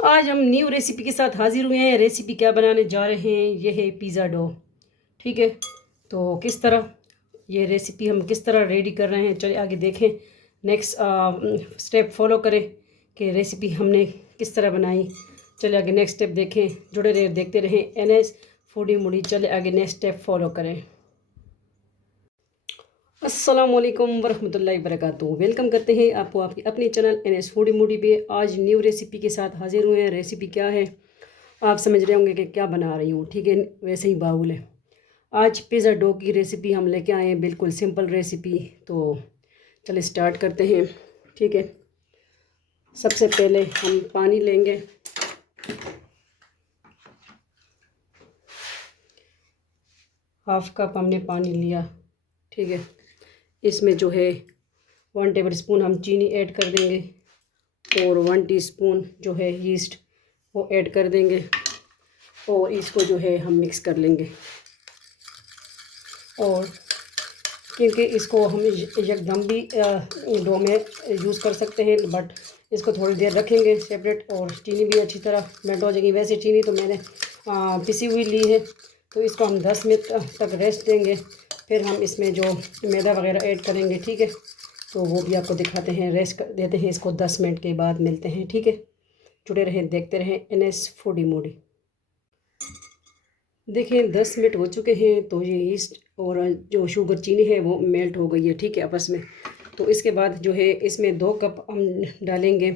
आज हम new recipe के साथ हाजिर हुए हैं। रेसिपी क्या बनाने जा रहे हैं, ये है पिज़्ज़ा डो। ठीक है, तो किस तरह ये रेसिपी हम किस तरह रेडी कर रहे हैं, चलिए आगे देखें। नेक्स्ट स्टेप फॉलो करें कि रेसिपी हमने किस तरह बनाई। चलिए आगे नेक्स्ट स्टेप देखें, जुड़े रहे, देखते रहें NS फूडी मूडी। चले आगे नेक्स्ट स्टेप फॉलो करें। अस्सलाम वालेकुम वरहमतुल्लाहि वबरकातुहू। वेलकम करते हैं आपको आपकी अपनी चैनल NS फूडी मूडी पे। आज न्यू रेसिपी के साथ हाजिर हुए हैं। रेसिपी क्या है आप समझ रहे होंगे कि क्या बना रही हूँ। ठीक है, वैसे ही बाउल है। आज पिज़्ज़ा डो की रेसिपी हम लेके आए हैं, बिल्कुल सिंपल रेसिपी। तो चलिए स्टार्ट करते हैं। ठीक है, सबसे पहले हम पानी लेंगे। हाफ कप हमने पानी लिया। ठीक है, इसमें जो है 1 टेबल स्पून हम चीनी ऐड कर देंगे और 1 टीस्पून जो है यीस्ट वो ऐड कर देंगे और इसको जो है हम मिक्स कर लेंगे। और क्योंकि इसको हम एकदम भी डो में यूज़ कर सकते हैं, बट इसको थोड़ी देर रखेंगे सेपरेट और चीनी भी अच्छी तरह मेल्ट हो जाएगी। वैसे चीनी तो मैंने पिसी हुई ली है, तो इसको हम 10 मिनट तक रेस्ट देंगे। फिर हम इसमें जो मैदा वगैरह ऐड करेंगे, ठीक है, तो वो भी आपको दिखाते हैं। रेस्ट देते हैं इसको, 10 मिनट के बाद मिलते हैं। ठीक है, जुड़े रहें, देखते रहें NS फूडी मूडी। देखें 10 मिनट हो चुके हैं, तो ये ईस्ट और जो शुगर चीनी है वो मेल्ट हो गई है। ठीक है, आपस में। तो इसके बाद जो है इसमें 2 कप हम डालेंगे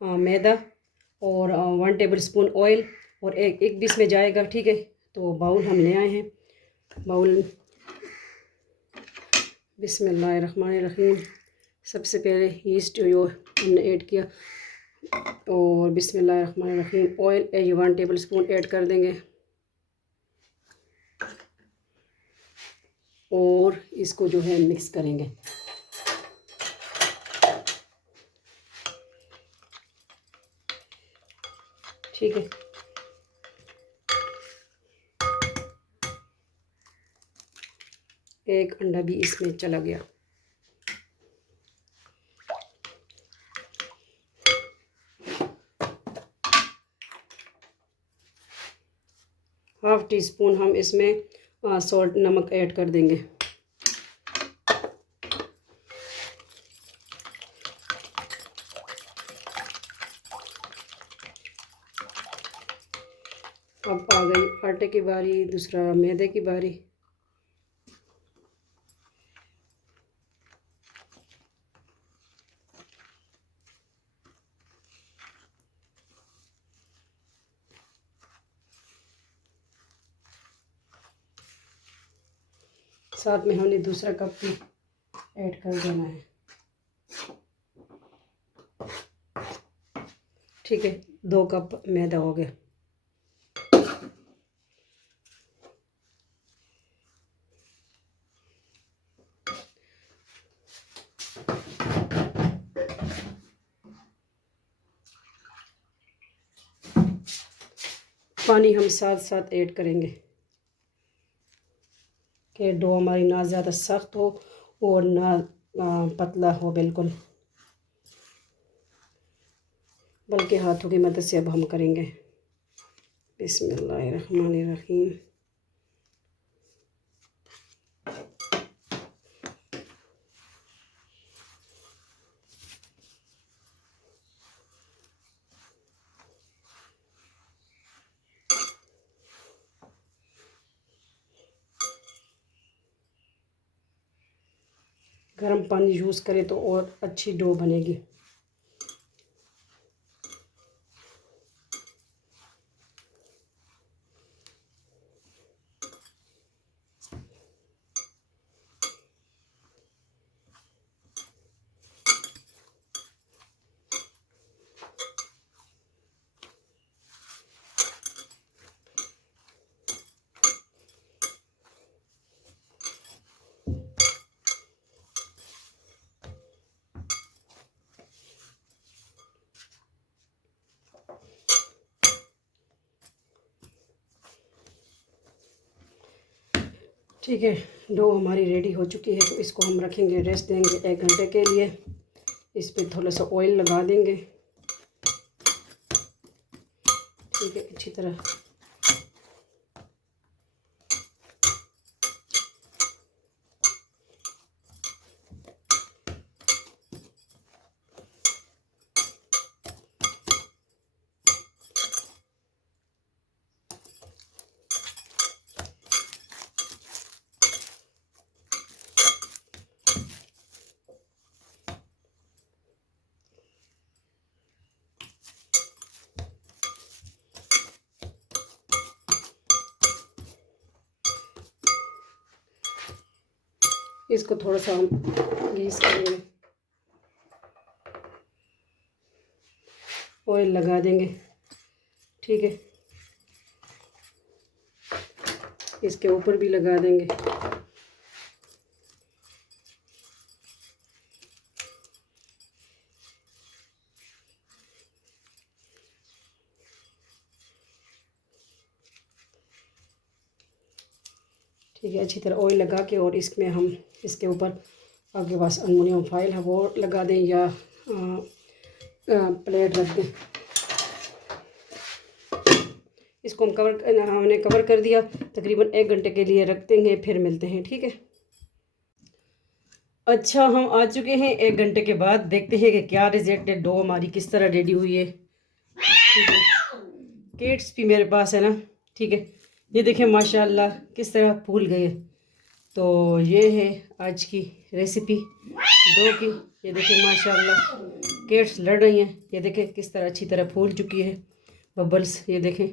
मैदा और 1 टेबल स्पून ऑयल और एक भी इसमें जाएगा। ठीक है, तो बाउल हम ले आए हैं। बाउल, बिस्मिल्लाहिर्रहमानिर्रहीम। सबसे पहले ईस्ट जो हमने ऐड किया और बिस्मिल्लाहिर्रहमानिर्रहीम ऑयल 1 टेबल स्पून ऐड कर देंगे और इसको जो है मिक्स करेंगे। ठीक है, एक अंडा भी इसमें चला गया। हाफ टी स्पून हम इसमें सॉल्ट नमक ऐड कर देंगे। अब आ गई आटे की बारी, दूसरा मैदे की बारी। साथ में हमने दूसरा कप भी ऐड कर देना है। ठीक है, 2 कप मैदा हो गया। पानी हम साथ साथ ऐड करेंगे कि डो हमारी ना ज़्यादा सख्त हो और ना पतला हो बिल्कुल, बल्कि हाथों की मदद से अब हम करेंगे। बिस्मिल्लाहिर्रहमानिर्रहीम। गर्म पानी यूज़ करें तो और अच्छी डो बनेगी। ठीक है, डो हमारी रेडी हो चुकी है, तो इसको हम रखेंगे, रेस्ट देंगे 1 घंटे के लिए। इस पर थोड़ा सा ऑयल लगा देंगे अच्छी तरह। इसको थोड़ा सा हम ग्रीस करेंगे, ऑयल लगा देंगे, ठीक है। इसके ऊपर भी लगा देंगे। ठीक है, अच्छी तरह ऑयल लगा के, और इसमें हम इसके ऊपर आपके पास एलुमिनियम फॉइल है वो लगा दें, या प्लेट रख दें। इसको हम हमने कवर कर दिया, तकरीबन 1 घंटे के लिए रख देंगे, फिर मिलते हैं, ठीक है। अच्छा, हम आ चुके हैं 1 घंटे के बाद। देखते हैं कि क्या रिजल्ट है, डो हमारी किस तरह रेडी हुई है, ठीक है। केट्स भी मेरे पास है ना, ठीक है। ये देखें माशाल्लाह किस तरह फूल गए। तो ये है आज की रेसिपी डो की। ये देखें माशाल्लाह केट्स लड़ रही हैं, ये देखें किस तरह अच्छी तरह फूल चुकी है, बबल्स, ये देखें।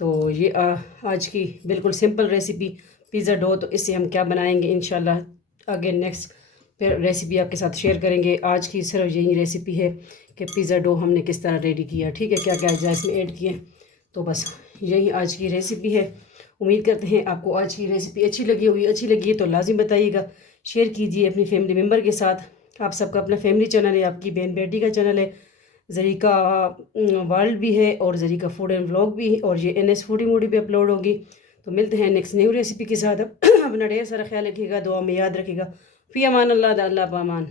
तो ये आज की बिल्कुल सिंपल रेसिपी पिज़्ज़ा डो। तो इससे हम क्या बनाएंगे इंशाल्लाह आगे नेक्स्ट फिर रेसिपी आपके साथ शेयर करेंगे। आज की सिर्फ यही रेसिपी है कि पिज़्ज़ा डो हमने किस तरह रेडी किया, ठीक है, क्या क्या अज्जा इसमें ऐड किए। तो बस यही आज की रेसिपी है। उम्मीद करते हैं आपको आज की रेसिपी अच्छी लगी होगी। अच्छी लगी है तो लाजिम बताइएगा, शेयर कीजिए अपनी फैमिली मेम्बर के साथ। आप सबका अपना फैमिली चैनल है, आपकी बहन बेटी का चैनल है, ज़रीका वर्ल्ड भी है और ज़रीका फूड एंड व्लॉग भी है, और ये NS फूडी मूडी पे अपलोड होगी। तो मिलते हैं नेक्स्ट न्यू रेसिपी के साथ। अपना ढेर सारा ख्याल रखिएगा, दुआ में याद रखिएगा। फ़ी अमान अल्लाह, अल्लाह पामान।